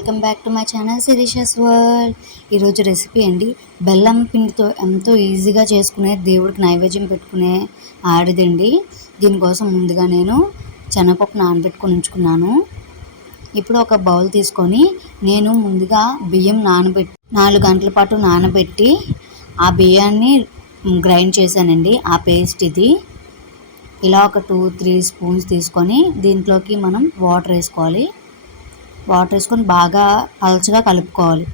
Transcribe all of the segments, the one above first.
Welcome back to my channel Sirisha's world. ఈరోజు recipe అండి, బెల్లం పిండితో ఎంతో ఈజీగా చేసుకునే దేవుడికి నైవేద్యం పెట్టుకునే ఆడిదండి. దీనికోసం ముందుగా నేను శనగపప్పు నానబెట్టుకొని ఉంచుకున్నాను. ఇప్పుడు ఒక బౌల్ తీసుకొని నేను ముందుగా బియ్యం 4 గంటల పాటు నానబెట్టి ఆ బియ్యాన్ని గ్రైండ్ చేశానండి. ఆ పేస్ట్ ఇది. ఇలా ఒక 2-3 స్పూన్స్ తీసుకొని దీంట్లోకి మనం వాటర్ వేసుకోవాలి. వాటర్ వేసుకొని బాగా పలచగా కలుపుకోవాలి.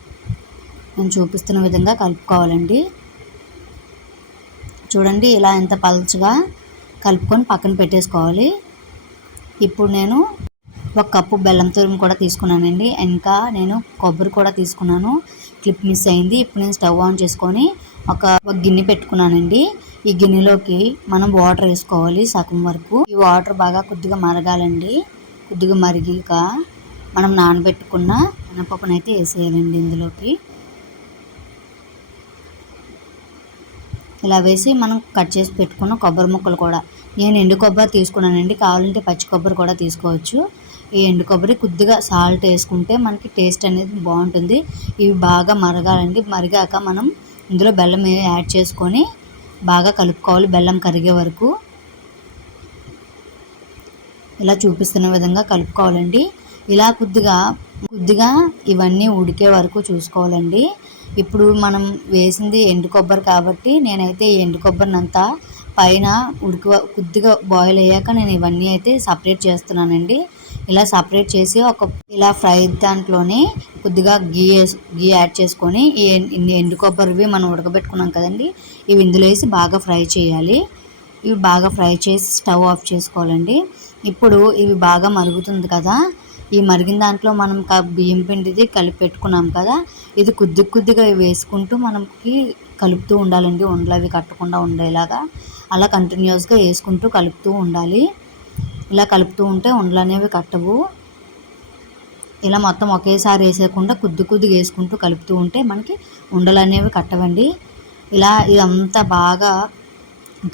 నేను చూపిస్తున్న విధంగా కలుపుకోవాలండి. చూడండి, ఇలా ఎంత పలచగా కలుపుకొని పక్కన పెట్టేసుకోవాలి. ఇప్పుడు నేను 1 కప్పు బెల్లం తురుము కూడా తీసుకున్నానండి. ఇంకా నేను కొబ్బరి కూడా తీసుకున్నాను. క్లిప్ మిస్ అయింది. ఇప్పుడు నేను స్టవ్ ఆన్ చేసుకొని ఒక గిన్నె పెట్టుకున్నానండి. ఈ గిన్నెలోకి మనం వాటర్ వేసుకోవాలి సగం వరకు. ఈ వాటర్ బాగా కొద్దిగా మరగాలండి. కొద్దిగా మరిగాక మనం నానబెట్టుకున్న శనగపప్పును అయితే వేసేయాలండి ఇందులోకి. ఇలా వేసి మనం కట్ చేసి పెట్టుకున్న కొబ్బరి ముక్కలు కూడా, నేను ఎండు కొబ్బరి తీసుకున్నానండి. కావాలంటే పచ్చి కొబ్బరి కూడా తీసుకోవచ్చు. ఈ ఎండు కొబ్బరి కొద్దిగా సాల్ట్ వేసుకుంటే మనకి టేస్ట్ అనేది బాగుంటుంది. ఇవి బాగా మరగాలండి. మరిగాక మనం ఇందులో బెల్లం యాడ్ చేసుకొని బాగా కలుపుకోవాలి బెల్లం కరిగే వరకు. ఇలా చూపిస్తున్న విధంగా కలుపుకోవాలండి. ఇలా కొద్దిగా ఇవన్నీ ఉడికే వరకు చూసుకోవాలండి. ఇప్పుడు మనం వేసింది ఎండు కొబ్బరి కాబట్టి నేనైతే ఎండు కొబ్బరినంతా పైన కొద్దిగా బాయిల్ అయ్యాక నేను ఇవన్నీ అయితే సపరేట్ చేస్తున్నానండి. ఇలా సపరేట్ చేసి ఇలా ఫ్రై దాంట్లోనే కొద్దిగా గీ యాడ్ చేసుకొని ఈ ఎండు కొబ్బరివి మనం ఉడకబెట్టుకున్నాం కదండి, ఇవి ఇందులో వేసి బాగా ఫ్రై చేయాలి. ఇవి బాగా ఫ్రై చేసి స్టవ్ ఆఫ్ చేసుకోవాలండి. ఇప్పుడు ఇవి బాగా మరుగుతుంది కదా, ఈ మరిగిన దాంట్లో మనం బియ్యం పిండిది కలిపి పెట్టుకున్నాం కదా, ఇది కొద్దిగా వేసుకుంటూ మనకి కలుపుతూ ఉండాలండి. ఉండలు అవి కట్టకుండా ఉండేలాగా అలా కంటిన్యూస్గా వేసుకుంటూ కలుపుతూ ఉండాలి. ఇలా కలుపుతూ ఉంటే ఉండలు అనేవి కట్టవు. ఇలా మొత్తం ఒకేసారి వేసేయకుండా కొద్దిగా వేసుకుంటూ కలుపుతూ ఉంటే మనకి ఉండలు అనేవి కట్టవండి. ఇలా ఇదంతా బాగా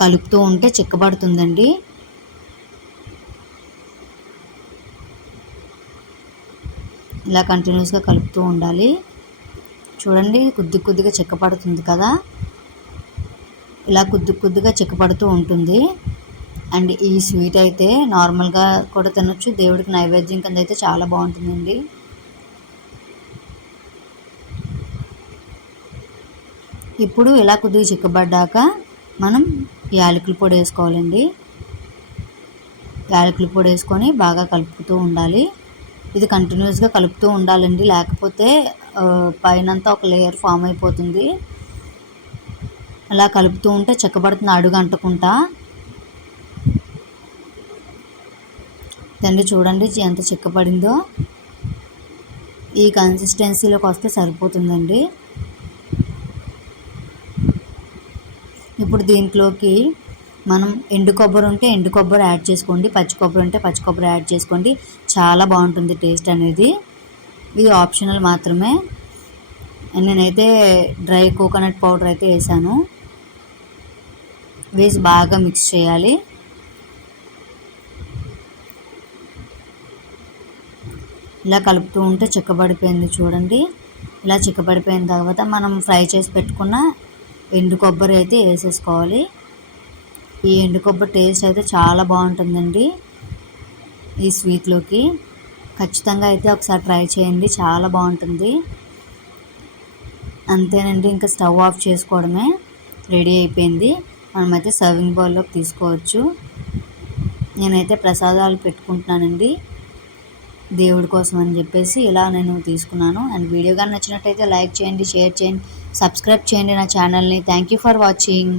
కలుపుతూ ఉంటే చిక్కబడుతుందండి. ఇలా కంటిన్యూస్గా కలుపుతూ ఉండాలి. చూడండి, కొద్దిగా చిక్కపడుతుంది కదా, ఇలా కొద్దిగా చిక్కపడుతూ ఉంటుంది. అండ్ ఈ స్వీట్ అయితే నార్మల్గా కూడా తినొచ్చు, దేవుడికి నైవేద్యం కింద అయితే చాలా బాగుంటుందండి. ఇప్పుడు ఇలా కొద్దిగా చిక్కబడ్డాక మనం యాలకుల పొడి వేసుకోవాలండి. యాలకుల పొడి వేసుకొని బాగా కలుపుతూ ఉండాలి. ఇది కంటిన్యూస్గా కలుపుతూ ఉండాలండి, లేకపోతే పైనంతా ఒక లేయర్ ఫామ్ అయిపోతుంది. అలా కలుపుతూ ఉంటే చిక్కబడుతుంది అడుగు అంటకుండా. తండ్రి చూడండి ఎంత చిక్కబడిందో. ఈ కన్సిస్టెన్సీలోకి వస్తే సరిపోతుందండి. ఇప్పుడు దీంట్లోకి మనం ఎండు కొబ్బరి ఉంటే ఎండు కొబ్బరి యాడ్ చేసుకోండి, పచ్చి కొబ్బరి ఉంటే పచ్చి కొబ్బరి యాడ్ చేసుకోండి. చాలా బాగుంటుంది టేస్ట్ అనేది. ఇది ఆప్షనల్ మాత్రమే. నేనైతే డ్రై కోకోనట్ పౌడర్ అయితే వేసాను. వేసి బాగా మిక్స్ చేయాలి. ఇలా కలుపుతూ ఉంటే చిక్కబడిపోయింది చూడండి. ఇలా చిక్కబడిపోయిన తర్వాత మనం ఫ్రై చేసి పెట్టుకున్న ఎండు కొబ్బరి అయితే వేసేసుకోవాలి. ఈ ఎండు కొబ్బరి టేస్ట్ అయితే చాలా బాగుంటుందండి ఈ స్వీట్లోకి. ఖచ్చితంగా అయితే ఒకసారి ట్రై చేయండి, చాలా బాగుంటుంది. అంతేనండి, ఇంకా స్టవ్ ఆఫ్ చేసుకోవడమే. రెడీ అయిపోయింది. మనమైతే సర్వింగ్ బౌల్లోకి తీసుకోవచ్చు. నేనైతే ప్రసాదాలు పెట్టుకుంటున్నానండి దేవుడి కోసం అని చెప్పేసి ఇలా నేను తీసుకున్నాను. అండ్ వీడియో కానీ నచ్చినట్టయితే లైక్ చేయండి, షేర్ చేయండి, సబ్స్క్రైబ్ చేయండి నా ఛానల్ని. Thank you for watching.